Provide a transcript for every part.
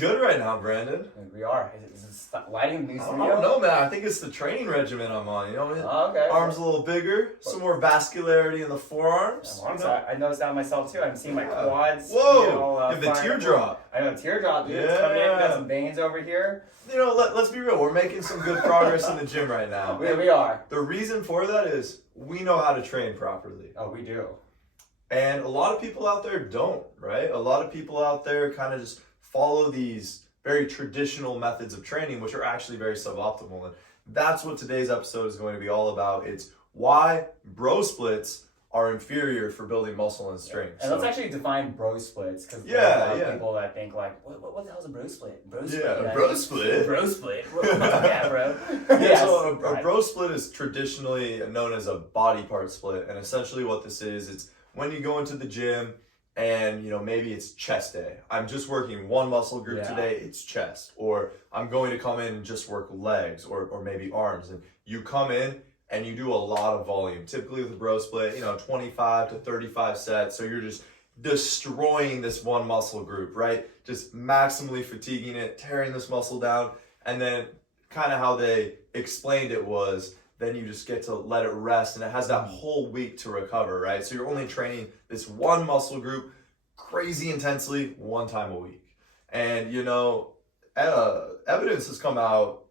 good right now, Brandon. We are. Is it lighting in the new I studio? don't know, man. I think it's the training regimen I'm on. You know, Okay. arms a little bigger, some more vascularity in the forearms. I noticed that myself too. I'm seeing my quads. Whoa! You know, you have the teardrop. I know, teardrop, dude. It's coming in. Got some veins over here. You know, let's be real. We're making some good progress in the gym right now. We are. The reason for that is we know how to train properly. Oh, we do. And a lot of people out there don't, right? A lot of people out there kind of just follow these very traditional methods of training, which are actually very suboptimal. And that's what today's episode is going to be all about. It's why bro splits are inferior for building muscle and strength. And let's actually define bro splits, because there are a lot of people that think like, what the hell is a bro split? Bro split. Yeah, a bro split. Bro split. Yeah, bro. Yeah, so a bro split is traditionally known as a body part split. And essentially what this is, it's when you go into the gym and, you know, maybe it's chest day. I'm just working one muscle group today, it's chest. Or I'm going to come in and just work legs or maybe arms. And you come in and you do a lot of volume. Typically with a bro split, you know, 25 to 35 sets. So you're just destroying this one muscle group, right? Just maximally fatiguing it, tearing this muscle down. And then kind of how they explained it was, then you just get to let it rest, and it has that whole week to recover, right? So you're only training this one muscle group crazy intensely one time a week. And, you know, evidence has come out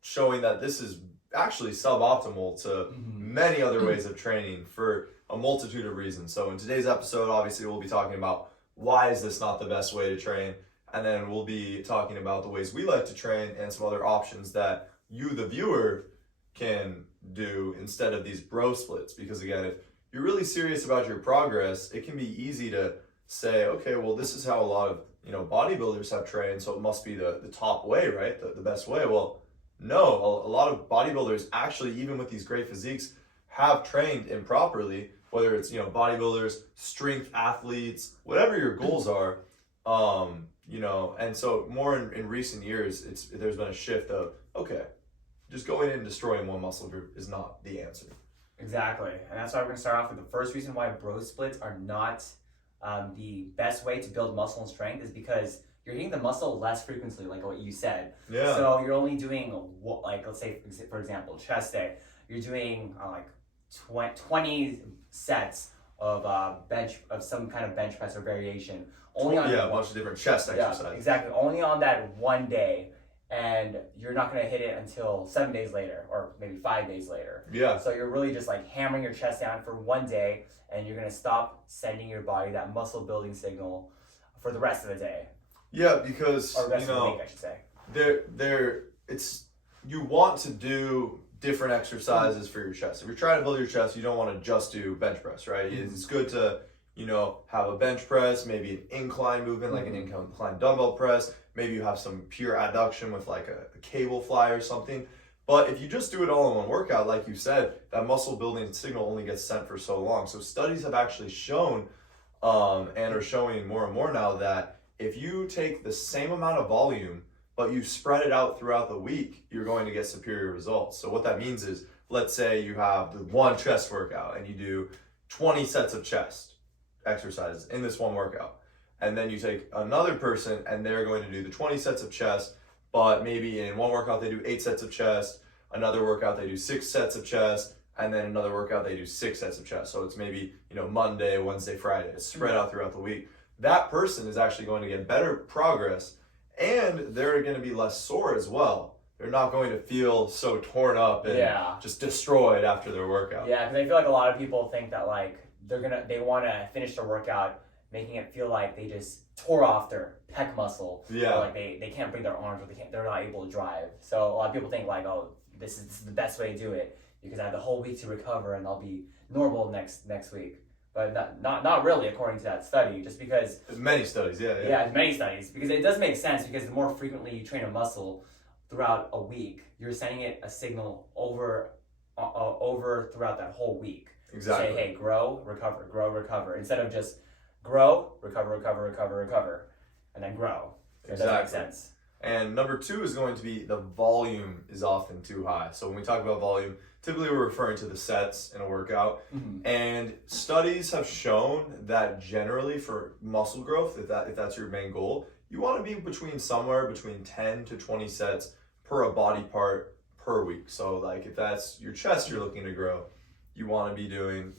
showing that this is actually suboptimal to many other ways of training for a multitude of reasons. So in today's episode, obviously, we'll be talking about why is this not the best way to train, and then we'll be talking about the ways we like to train and some other options that you, the viewer, can do instead of these bro splits. Because again, if you're really serious about your progress, it can be easy to say, okay, well, this is how a lot of, you know, bodybuilders have trained, so it must be the top way, right? The best way. Well, no, a lot of bodybuilders actually, even with these great physiques, have trained improperly, whether it's, you know, bodybuilders, strength athletes, whatever your goals are, you know. And so more in recent years, there's been a shift of, okay, just going in and destroying one muscle group is not the answer. Exactly. And that's why we're going to start off with the first reason why bro splits are not the best way to build muscle and strength is because you're hitting the muscle less frequently, like what you said. Yeah. So you're only doing, like, let's say, for example, chest day. You're doing like 20 sets of some kind of bench press or variation. Only on a bunch of different chest exercises. Yeah, exactly. Only on that one day. And you're not going to hit it until 7 days later, or maybe 5 days later. Yeah. So you're really just like hammering your chest down for one day, and you're going to stop sending your body that muscle building signal for the rest of the day. Yeah, because, or rest you know, of the week, I should say. You want to do different exercises for your chest. If you're trying to build your chest, you don't want to just do bench press, right? It's good to, you know, have a bench press, maybe an incline movement, like an incline dumbbell press. Maybe you have some pure adduction with like a cable fly or something. But if you just do it all in one workout, like you said, that muscle building signal only gets sent for so long. So studies have actually shown, and are showing more and more now, that if you take the same amount of volume, but you spread it out throughout the week, you're going to get superior results. So what that means is, let's say you have the one chest workout and you do 20 sets of chest exercises in this one workout. And then you take another person and they're going to do the 20 sets of chest, but maybe in one workout they do 8 sets of chest, another workout they do 6 sets of chest, and then another workout they do 6 sets of chest. So it's maybe, you know, Monday, Wednesday, Friday. It's spread out throughout the week. That person is actually going to get better progress, and they're going to be less sore as well. They're not going to feel so torn up and just destroyed after their workout. Yeah, because I feel like a lot of people think that like they want to finish their workout making it feel like they just tore off their pec muscle. Yeah. Or like they can't bring their arms, or they're not able to drive. So a lot of people think like, oh, this is the best way to do it because I have the whole week to recover and I'll be normal next week. But not really, according to that study, just because... Many studies, Yeah, many studies. Because it does make sense, because the more frequently you train a muscle throughout a week, you're sending it a signal over throughout that whole week. Exactly. Say, hey, grow, recover. Instead of just grow, recover, and then grow. It doesn't make sense. And number 2 is going to be the volume is often too high. So when we talk about volume, typically we're referring to the sets in a workout. Mm-hmm. And studies have shown that generally for muscle growth, if that's your main goal, you want to be somewhere between 10 to 20 sets per a body part per week. So like if that's your chest you're looking to grow, you want to be doing,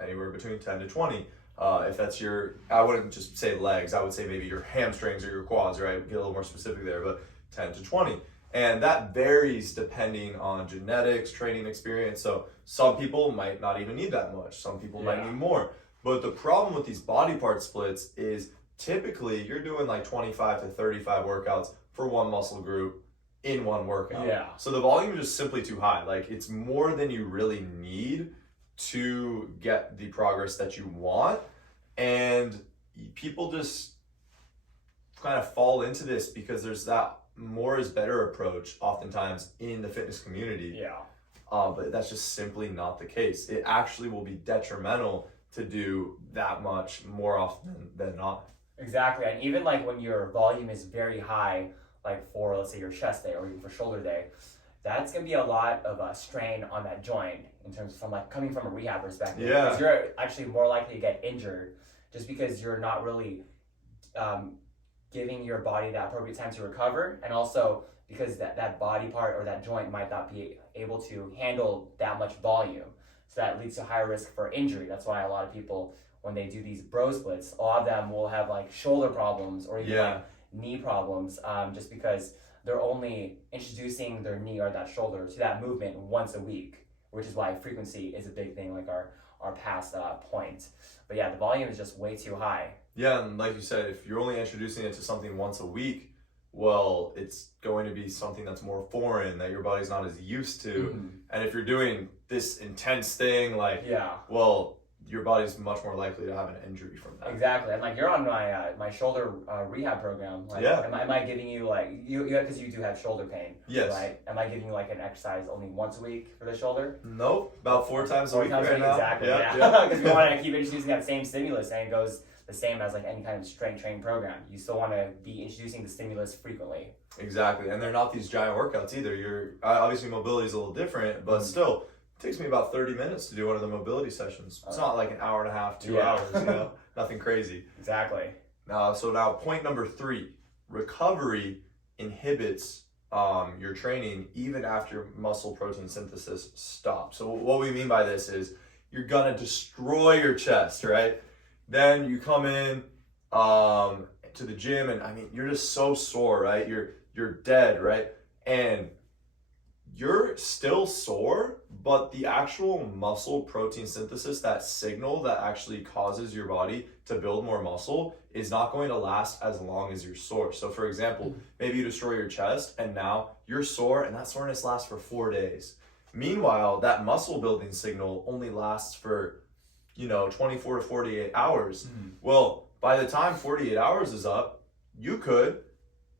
anywhere between 10 to 20. If that's I wouldn't just say legs, I would say maybe your hamstrings or your quads, right? Get a little more specific there, but 10 to 20. And that varies depending on genetics, training experience. So some people might not even need that much. Some people might need more. But the problem with these body part splits is typically you're doing like 25 to 35 workouts for one muscle group in one workout. Yeah. So the volume is just simply too high. Like it's more than you really need to get the progress that you want. And people just kind of fall into this because there's that more is better approach oftentimes in the fitness community. Yeah. But that's just simply not the case. It actually will be detrimental to do that much more often than not. Exactly. And even like when your volume is very high, like for, let's say, your chest day or even for shoulder day, that's going to be a lot of a strain on that joint in terms of coming from a rehab perspective. Yeah. Because you're actually more likely to get injured just because you're not really giving your body that appropriate time to recover, and also because that body part or that joint might not be able to handle that much volume. So that leads to higher risk for injury. That's why a lot of people, when they do these bro splits, a lot of them will have like shoulder problems or even like knee problems, just because they're only introducing their knee or that shoulder to that movement once a week, which is why frequency is a big thing, like our past point. But yeah, the volume is just way too high. Yeah, and like you said, if you're only introducing it to something once a week, well, it's going to be something that's more foreign, that your body's not as used to. Mm-hmm. And if you're doing this intense thing, well, your body's much more likely to have an injury from that. Exactly. And like you're on my shoulder rehab program. Like, am I giving you like you because you do have shoulder pain? Yes. Right. Am I giving you like an exercise only once a week for the shoulder? Nope. About 4 times a week right now. Exactly. Yeah. Because we want to keep introducing that same stimulus, and it goes the same as like any kind of strength training program. You still want to be introducing the stimulus frequently. Exactly. And they're not these giant workouts either. You're obviously mobility is a little different, but still. It takes me about 30 minutes to do one of the mobility sessions. It's not like an hour and a half, 2 hours, nothing crazy. Exactly. So now point number 3, recovery inhibits your training even after muscle protein synthesis stops. So what we mean by this is you're gonna destroy your chest, right? Then you come in to the gym and you're just so sore, right? You're dead, right? And you're still sore, but the actual muscle protein synthesis, that signal that actually causes your body to build more muscle, is not going to last as long as you're sore. So for example, maybe you destroy your chest and now you're sore and that soreness lasts for 4 days. Meanwhile, that muscle building signal only lasts for, 24 to 48 hours. Well, by the time 48 hours is up, you could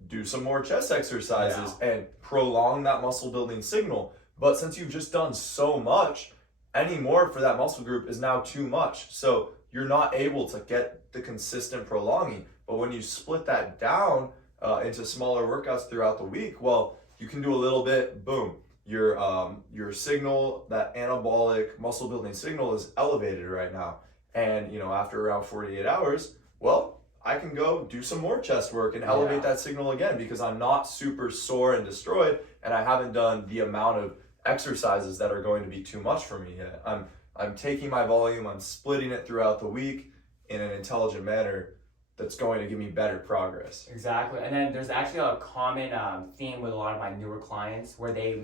do some more chest exercises and prolong that muscle building signal. But since you've just done so much, any more for that muscle group is now too much. So you're not able to get the consistent prolonging. But when you split that down into smaller workouts throughout the week, well, you can do a little bit, boom. Your signal, that anabolic muscle building signal, is elevated right now. And after around 48 hours, well, I can go do some more chest work and elevate that signal again because I'm not super sore and destroyed, and I haven't done the amount of exercises that are going to be too much for me yet. I'm taking my volume, I'm splitting it throughout the week in an intelligent manner that's going to give me better progress. Exactly. And then there's actually a common theme with a lot of my newer clients where they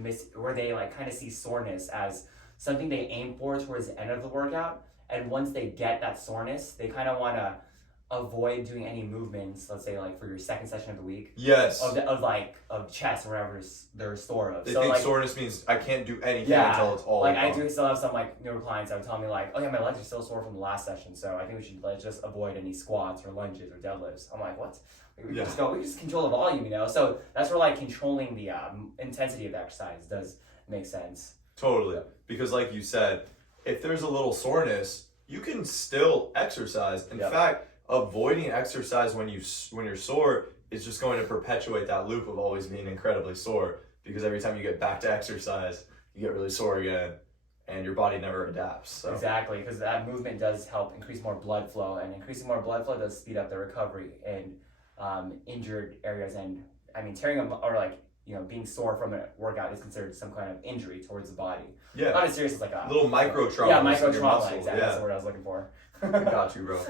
like kind of see soreness as something they aim for towards the end of the workout, and once they get that soreness, they kind of want to avoid doing any movements, let's say like for your second session of the week. Yes. Of chest or whatever they're sore of. They think soreness means I can't do anything until it's all like gone. I do still have some like newer clients that would tell me like, oh yeah, my legs are still sore from the last session, so I think we should just avoid any squats or lunges or deadlifts. I'm like, what? We just control the volume, So that's where like controlling the intensity of the exercise does make sense. Totally. Because like you said, if there's a little soreness, you can still exercise. In fact, avoiding exercise when you're sore is just going to perpetuate that loop of always being incredibly sore, because every time you get back to exercise, you get really sore again, and your body never adapts. So. Exactly, because that movement does help increase more blood flow, and increasing more blood flow does speed up the recovery and injured areas, and I mean tearing them or like being sore from a workout is considered some kind of injury towards the body. Yeah. Not as serious as like a little micro trauma. Yeah, micro trauma. Exactly. That's the word I was looking for. Got you, bro.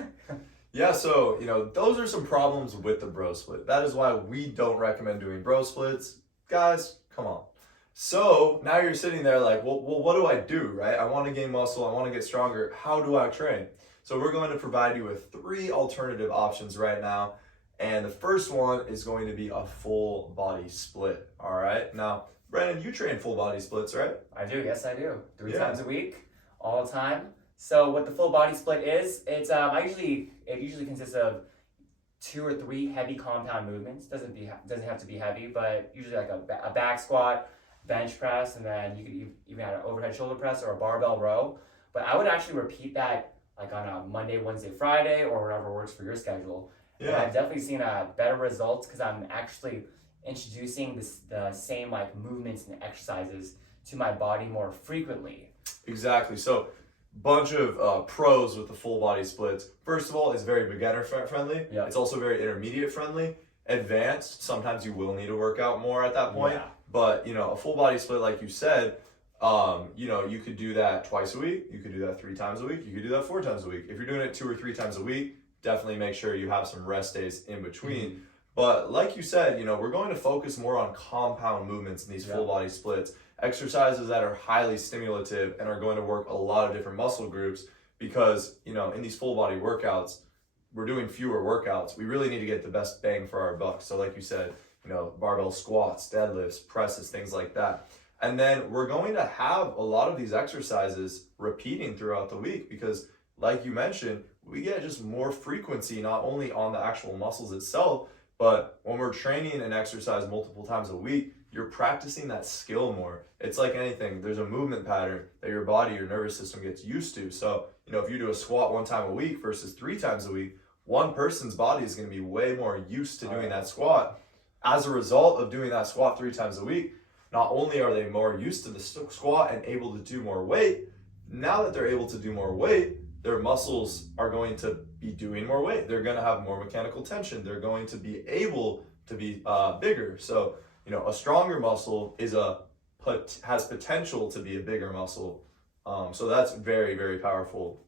Yeah, so those are some problems with the bro split. That is why we don't recommend doing bro splits. Guys, come on. So now you're sitting there like, well, what do I do, right? I want to gain muscle. I want to get stronger. How do I train? So we're going to provide you with 3 alternative options right now. And the first one is going to be a full body split. All right. Now, Brandon, you train full body splits, right? I do. Yes, I do. 3 times a week, all the time. So what the full body split is, it usually consists of 2 or 3 heavy compound movements. Doesn't have to be heavy, but usually like a back squat, bench press, and then you could even add an overhead shoulder press or a barbell row. But I would actually repeat that like on a Monday, Wednesday, Friday, or whatever works for your schedule. Yeah. And I've definitely seen better results because I'm actually introducing the same like movements and exercises to my body more frequently. Exactly. So bunch of pros with the full body splits. First of all, it's very beginner friendly. Yep. It's also very intermediate friendly. Advanced, sometimes you will need to work out more at that point. Yeah. But a full body split, like you said, you could do that twice a week. You could do that 3 times a week. You could do that 4 times a week. If you're doing it 2 or 3 times a week, definitely make sure you have some rest days in between. Mm-hmm. But like you said, we're going to focus more on compound movements in these full body splits. Exercises that are highly stimulative and are going to work a lot of different muscle groups because, in these full body workouts, we're doing fewer workouts. We really need to get the best bang for our buck. So like you said, barbell squats, deadlifts, presses, things like that. And then we're going to have a lot of these exercises repeating throughout the week because like you mentioned, we get just more frequency, not only on the actual muscles itself, but when we're training an exercise multiple times a week, you're practicing that skill more. It's like anything. There's a movement pattern that your body, your nervous system gets used to. So, if you do a squat 1 time a week versus 3 times a week, one person's body is going to be way more used to doing that squat. As a result of doing that squat 3 times a week, not only are they more used to the squat and able to do more weight, now that they're able to do more weight, their muscles are going to be doing more weight. They're going to have more mechanical tension. They're going to be able to be bigger. So, a stronger muscle has potential to be a bigger muscle. So that's very, very powerful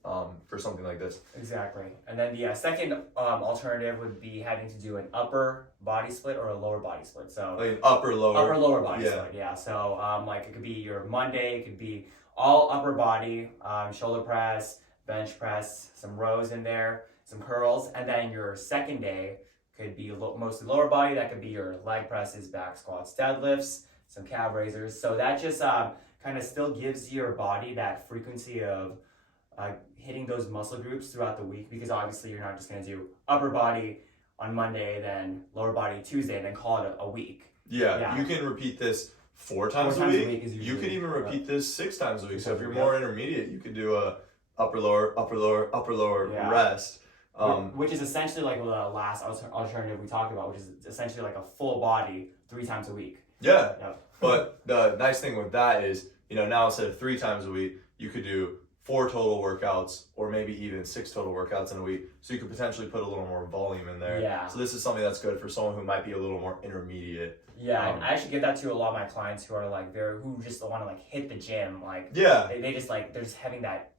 for something like this. Exactly. And then the second alternative would be having to do an upper body split or a lower body split. So like upper lower body split. Yeah. So like it could be your Monday. It could be all upper body, shoulder press, bench press, some rows in there, some curls, and then your second day could be mostly lower body. That could be your leg presses, back squats, deadlifts, some calf raisers. So that just kind of still gives your body that frequency of hitting those muscle groups throughout the week, because obviously you're not just going to do upper body on Monday, then lower body Tuesday, and then call it a week. Yeah, you can repeat this 4 times a week. You could even repeat this 6 times a week. So if you're more intermediate, you could do a upper lower rest. Which is essentially like the last alternative we talked about, which is essentially like a full body 3 times a week. Yeah. Yep. But the nice thing with that is, now instead of 3 times a week, you could do 4 total workouts or maybe even 6 total workouts in a week. So you could potentially put a little more volume in there. Yeah. So this is something that's good for someone who might be a little more intermediate. Yeah, and I actually give that to a lot of my clients who are like who just want to like hit the gym. Like they just like they're just having that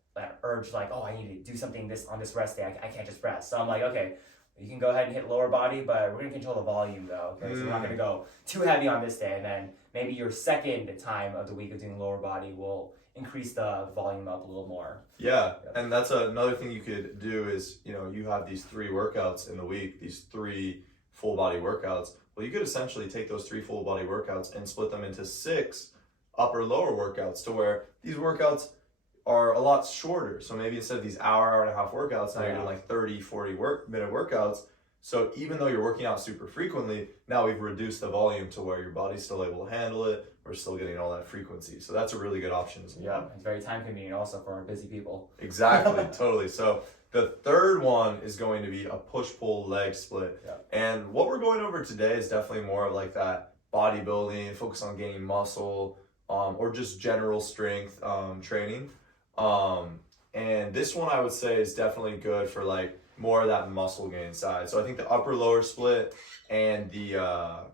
urge, like, oh, I need to do something on this rest day. I can't just rest. So I'm like, okay, you can go ahead and hit lower body, but we're gonna control the volume though. Okay, so we're not gonna go too heavy on this day, and then maybe your second time of the week of doing lower body will increase the volume up a little more. Yeah, yep. And that's another thing you could do is, you have these 3 workouts in the week, these 3 full body workouts. Well, you could essentially take those 3 full body workouts and split them into 6 upper lower workouts, to where these workouts are a lot shorter. So maybe instead of these hour and a half workouts, now you're doing like 30, 40 minute workouts. So even though you're working out super frequently, now we've reduced the volume to where your body's still able to handle it. We're still getting all that frequency. So that's a really good option as well. Yeah, it's very time convenient also for our busy people. Exactly, totally. So the third one is going to be a push-pull leg split. Yeah. And what we're going over today is definitely more of like that bodybuilding, focus on gaining muscle, or just general strength training. And this one I would say is definitely good for like more of that muscle gain side. So I think the upper lower split and the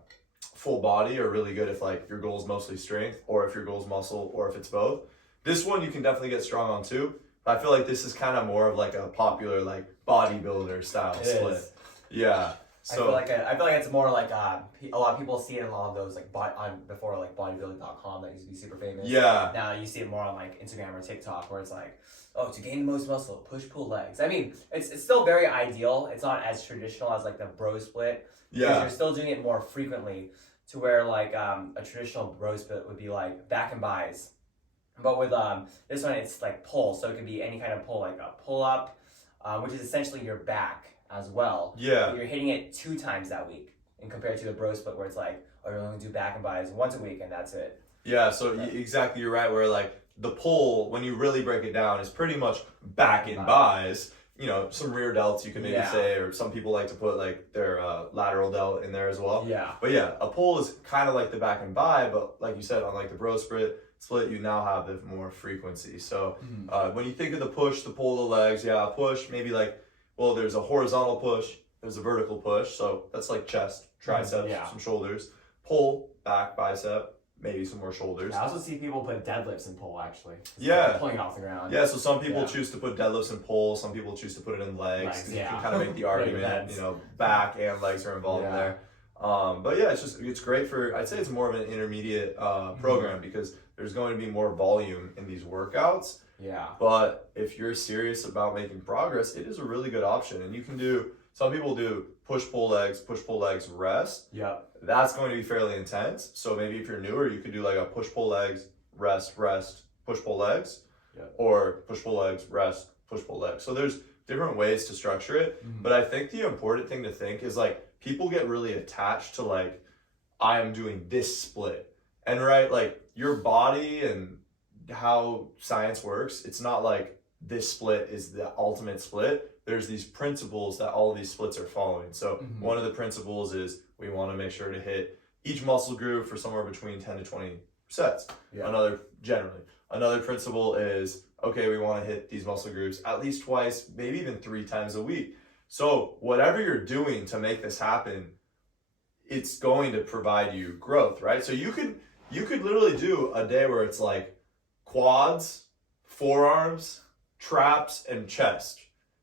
full body are really good if like your goal is mostly strength, or if your goal is muscle, or if it's both. This one you can definitely get strong on too. But I feel like this is kind of more of like a popular like bodybuilder style split. Is. Yeah. So I feel like it's more like a lot of people see it in a lot of those like before like bodybuilding.com that used to be super famous. Yeah. Now you see it more on like Instagram or TikTok where it's like, oh, to gain the most muscle, push pull legs. I mean, it's still very ideal. It's not as traditional as like the bro split. Because you're still doing it more frequently, to where like a traditional bro split would be like back and buys. But with this one, it's like pull, so it could be any kind of pull, like a pull up, which is essentially your back as well. Yeah. But you're hitting it 2 times that week, and compared to the bro split where it's like, oh, you're only gonna do back and buys once a week and that's it. Yeah. So exactly, you're right. Where like the pull, when you really break it down, is pretty much back and buys. You know, some rear delts you can maybe say, or some people like to put like their lateral delt in there as well. Yeah. But yeah, a pull is kind of like the back and buy, but like you said, on like the bro split, you now have the more frequency. So when you think of the push, the pull, the legs, push, maybe like, well, there's a horizontal push, there's a vertical push. So that's like chest, triceps, some shoulders. Pull, back, bicep, maybe some more shoulders. I also see people put deadlifts in pull actually. Yeah. Like pulling it off the ground. Yeah, so some people choose to put deadlifts in pull, some people choose to put it in legs. You can kind of make the argument, you know, back and legs are involved in there. But yeah, it's great for, I'd say it's more of an intermediate program because there's going to be more volume in these workouts. Yeah. But if you're serious about making progress, it is a really good option. And you can do, some people do push, pull legs, rest. Yep. That's going to be fairly intense. So maybe if you're newer, you could do like a push, pull legs, rest, push, pull legs. Yep. Or push, pull legs, rest, push, pull legs. So there's different ways to structure it. But I think the important thing to think is like, people get really attached to like, I am doing this split. And right, like your body and how science works, it's not like this split is the ultimate split. There's these principles that all of these splits are following. So one of the principles is we want to make sure to hit each muscle group for somewhere between 10 to 20 sets. Yeah. Another principle is, okay, we want to hit these muscle groups at least twice, maybe even 3 times a week. So whatever you're doing to make this happen, it's going to provide you growth, right? So you could literally do a day where it's like quads, forearms, traps, and chest.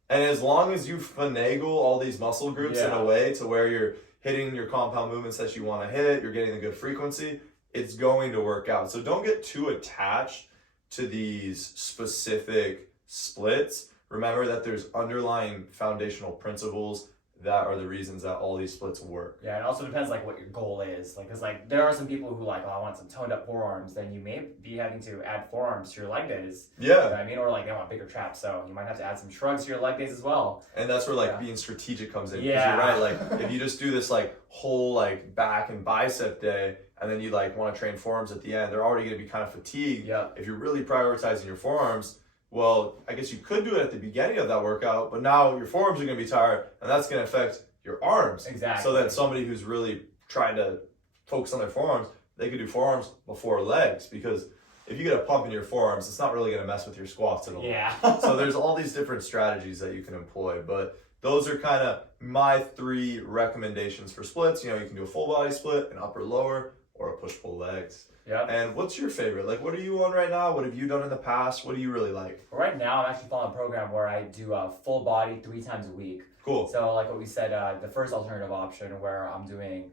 And as long as you finagle all these muscle groups in a way to where you're hitting your compound movements that you want to hit, you're getting a good frequency, it's going to work out. So don't get too attached to these specific splits. Remember that there's underlying foundational principles that are the reasons that all these splits work. Yeah, it also depends like what your goal is. Like, cause like there are some people who like, oh, I want some toned up forearms. Then you may be having to add forearms to your leg days. Yeah. You know what I mean? Or like they want bigger traps, so you might have to add some shrugs to your leg days as well. And that's where like being strategic comes in. Yeah. Because you're right. Like if you just do this like whole like back and bicep day, and then you like want to train forearms at the end, they're already going to be kind of fatigued. Yeah. If you're really prioritizing your forearms, well, I guess you could do it at the beginning of that workout, but now your forearms are going to be tired, and that's going to affect your arms. Exactly. So then somebody who's really trying to focus on their forearms, they could do forearms before legs, because if you get a pump in your forearms, it's not really going to mess with your squats at all. Yeah. So there's all these different strategies that you can employ, but those are kind of my 3 recommendations for splits. You know, you can do a full body split, an upper lower, or a push-pull legs. Yeah. And what's your favorite? Like, what are you on right now? What have you done in the past? What do you really like? Right now, I'm actually following a program where I do a full body 3 times a week. Cool. So like what we said, the first alternative option where I'm doing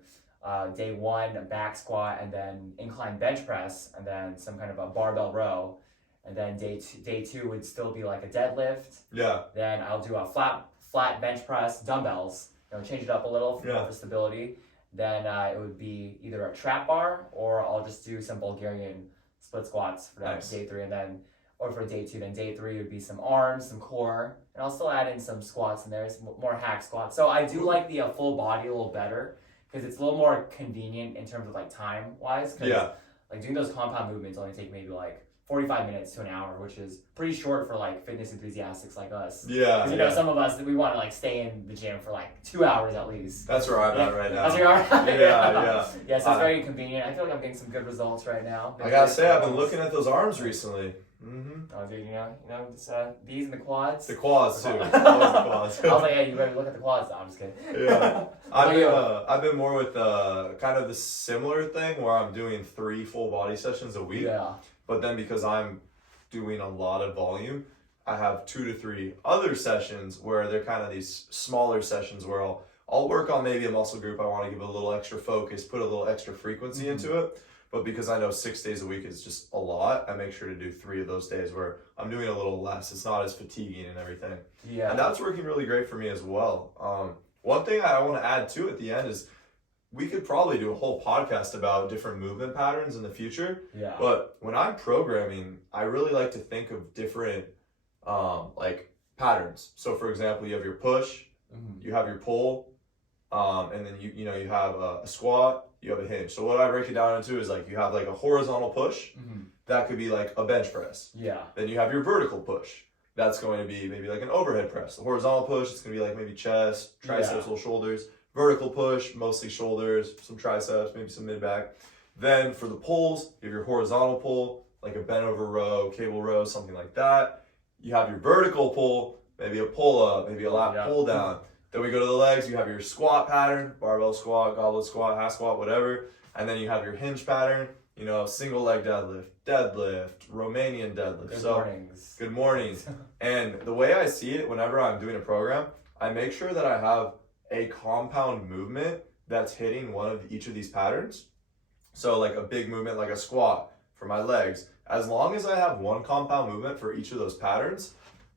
day 1 a back squat and then incline bench press and then some kind of a barbell row, and then day two would still be like a deadlift. Yeah. Then I'll do a flat bench press, dumbbells. You know, change it up a little for stability. Then it would be either a trap bar, or I'll just do some Bulgarian split squats for that day 3, and then, or for day 2. Then day 3 would be some arms, some core, and I'll still add in some squats in there, some more hack squats. So I do like the full body a little better because it's a little more convenient in terms of like time wise. Yeah. Like doing those compound movements only take maybe like 45 minutes to an hour, which is pretty short for like fitness enthusiasts like us. Yeah. Because you know, some of us, we want to like stay in the gym for like 2 hours at least. That's where I'm at right now. That's where you are? Yeah. Yeah, so it's very convenient. I feel like I'm getting some good results right now. I gotta say, I've been looking at those arms recently. Oh, dude, you know, just, these and the quads. The quads too. I Quads. was like, hey, you better look at the quads. No, I'm just kidding. Yeah. I've been more with kind of the similar thing where I'm doing 3 full body sessions a week. Yeah. But then because I'm doing a lot of volume, I have 2 to 3 other sessions where they're kind of these smaller sessions where I'll work on maybe a muscle group I want to give a little extra focus, put a little extra frequency into it. But because I know 6 days a week is just a lot, I make sure to do 3 of those days where I'm doing a little less. It's not as fatiguing and everything. Yeah. And that's working really great for me as well. One thing I want to add too at the end is we could probably do a whole podcast about different movement patterns in the future. Yeah. But when I'm programming, I really like to think of different like patterns. So for example, you have your push, you have your pull, and then you have a squat, you have a hinge. So what I break it down into is like you have like a horizontal push, that could be like a bench press. Yeah. Then you have your vertical push. That's going to be maybe like an overhead press. The horizontal push, it's going to be like maybe chest, triceps, little shoulders. Vertical push, mostly shoulders, some triceps, maybe some mid-back. Then for the pulls, you have your horizontal pull, like a bent over row, cable row, something like that. You have your vertical pull, maybe a pull-up, maybe a lat pull-down. Then we go to the legs, you have your squat pattern, barbell squat, goblet squat, half squat, whatever. And then you have your hinge pattern, single leg deadlift, Romanian deadlift. Good mornings. And the way I see it, whenever I'm doing a program, I make sure that I have a compound movement that's hitting one of each of these patterns. So like a big movement like a squat for my legs. As long as I have one compound movement for each of those patterns,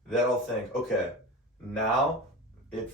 then I'll think, okay, now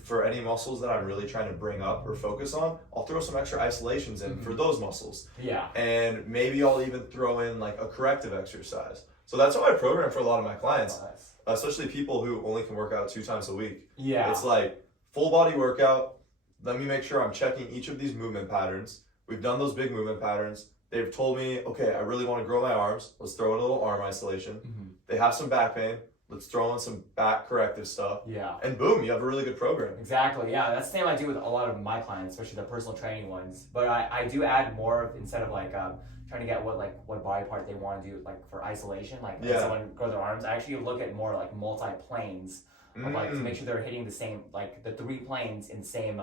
for any muscles that I'm really trying to bring up or focus on, I'll throw some extra isolations in for those muscles. Yeah. And maybe I'll even throw in like a corrective exercise. So that's how I program for a lot of my clients, especially people who only can work out 2 times a week. Yeah. It's like full body workout. Let me make sure I'm checking each of these movement patterns. We've done those big movement patterns. They've told me, okay, I really want to grow my arms. Let's throw in a little arm isolation. They have some back pain. Let's throw in some back corrective stuff. Yeah. And boom, you have a really good program. Exactly. Yeah. That's the same I do with a lot of my clients, especially the personal training ones. But I do add more instead of like trying to get what body part they want to do like for isolation. Like when someone grows their arms, I actually look at more like multi-planes of like to make sure they're hitting the same, like the 3 planes in the same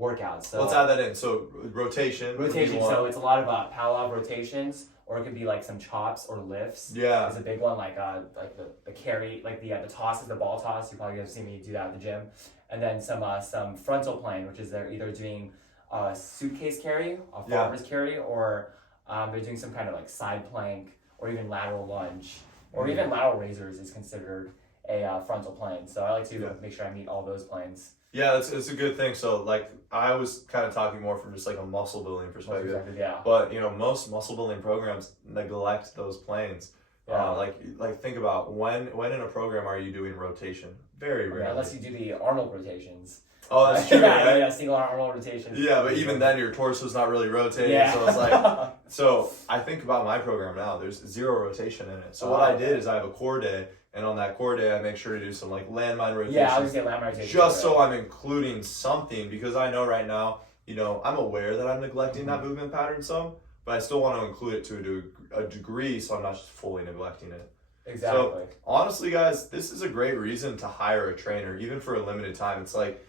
workouts. So let's add that in. So rotation. So it's a lot of power rotations, or it could be like some chops or lifts. Yeah. It's a big one, like the carry, like the toss is the ball toss. You probably have seen me do that at the gym. And then some frontal plane, which is they're either doing a suitcase carry, a farmer's carry, or they're doing some kind of like side plank, or even lateral lunge, or even lateral raisers is considered a frontal plane. So I like to make sure I meet all those planes. Yeah, it's a good thing. So like I was kind of talking more from just like a muscle building perspective. Yeah. But most muscle building programs neglect those planes. Yeah. Like think about when in a program are you doing rotation? Very rarely. Yeah, unless you do the Arnold rotations. Oh, that's true, right? Yeah, single Arnold rotations. Yeah, but even then your torso's not really rotating. So it's like so I think about my program now, there's 0 rotation in it. So what I did is I have a core day. And on that core day, I make sure to do some like landmine rotations. Yeah, I was gonna say landmine rotations. Just so I'm including something, because I know right now, I'm aware that I'm neglecting that movement pattern some, but I still want to include it to a degree, so I'm not just fully neglecting it. Exactly. So honestly, guys, this is a great reason to hire a trainer, even for a limited time. It's like,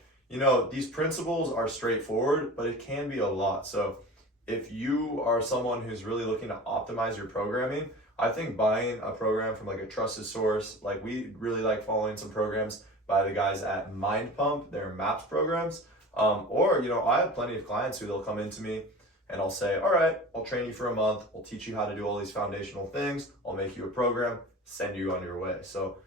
these principles are straightforward, but it can be a lot. So if you are someone who's really looking to optimize your programming, I think buying a program from like a trusted source, like we really like following some programs by the guys at Mind Pump, their MAPS programs. Or I have plenty of clients who they'll come into me and I'll say, all right, I'll train you for a month. I'll teach you how to do all these foundational things. I'll make you a program, send you on your way. So,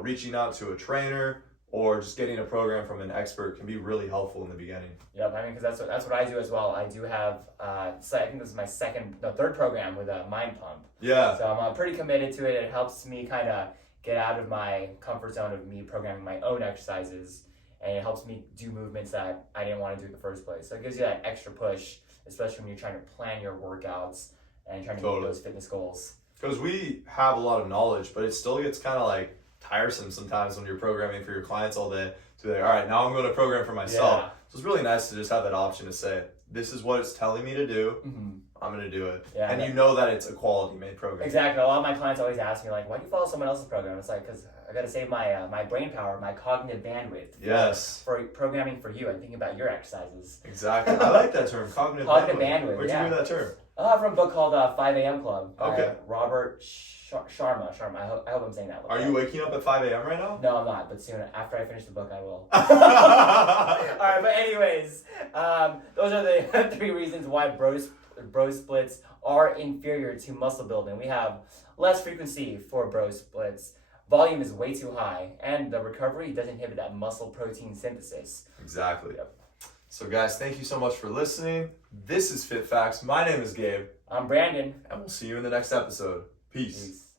reaching out to a trainer or just getting a program from an expert can be really helpful in the beginning. Yep, because that's what I do as well. I do have, I think this is my third program with Mind Pump. Yeah. So I'm pretty committed to it. It helps me kind of get out of my comfort zone of me programming my own exercises, and it helps me do movements that I didn't want to do in the first place. So it gives you that extra push, especially when you're trying to plan your workouts and trying to meet those fitness goals. because we have a lot of knowledge, but it still gets kind of like tiresome sometimes when you're programming for your clients all day to be like, all right, now I'm going to program for myself. Yeah. So it's really nice to just have that option to say, this is what it's telling me to do. Mm-hmm. I'm going to do it. Yeah, and you know that it's a quality made program. Exactly. A lot of my clients always ask me, like, why do you follow someone else's program? It's like, because I got to save my brain power, my cognitive bandwidth. Yes. For programming for you and thinking about your exercises. Exactly. I like that term, cognitive bandwidth. Where'd you hear that term? From a book called 5 a.m. Club. Okay. Robert Sharma. I hope I'm saying that. Are you waking up at 5 a.m. right now? No, I'm not. But soon, after I finish the book, I will. All right. But anyways, those are the 3 reasons why bro splits are inferior to muscle building. We have less frequency for bro splits. Volume is way too high, and the recovery doesn't inhibit that muscle protein synthesis. Exactly. Yep. So guys, thank you so much for listening. This is Fit Facts. My name is Gabe. I'm Brandon. And we'll see you in the next episode. Peace. Peace.